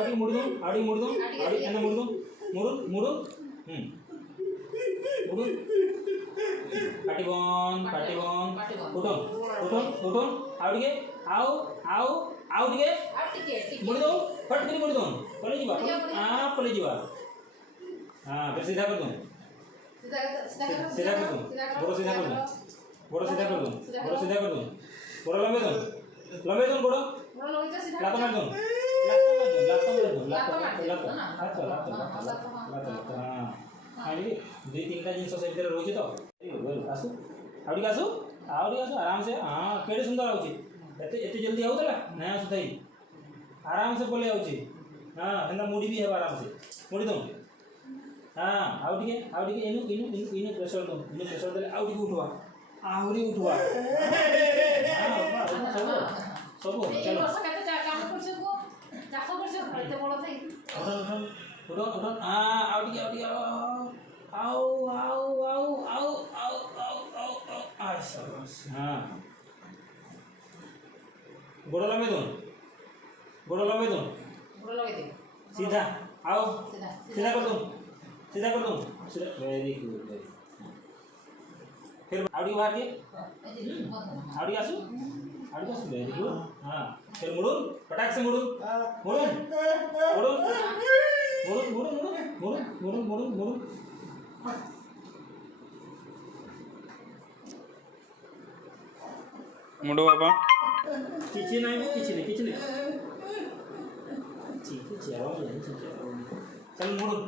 आवड़ी मुड़दूं एना मुड़दूं मुड़ूं मुड़ूं पाटिबन उठों आवड़ी आउ मुड़दूं फट करी मुड़दूं पले जीवा हां फिर सीधा कर दूं सीधा कर दूं बड़ो सीधा कर दूं बड़ो लंबे दूं बड़ो लात मार दूं हां दुई तीन टा जिनिस से भितर रही तो आसु आवड़ी आसु आराम से हाँ केड़े सुंदर आउची एते जल्दी आउतला ना आसुथाई आराम से बोले आउची हाँ एंदा मुड़ी भी है आराम से मुड़ी दो हाँ आवड़ी इनु प्रेशर दो देले आवड़ी उठवा आहरी उठवा हां सब चलो उठो हाँ आवड़ी आओ हाँ गोड़ लंबे दो सीधा आओ सीधा कर दूं वेरी गुड फिर आवड़ी बाहर के आवड़ी आसु वेरी गुड हाँ फिर मुड़ूं पटाख से मुड़ूं मुड़ो बाबा किसी नहीं चल मुड़ूं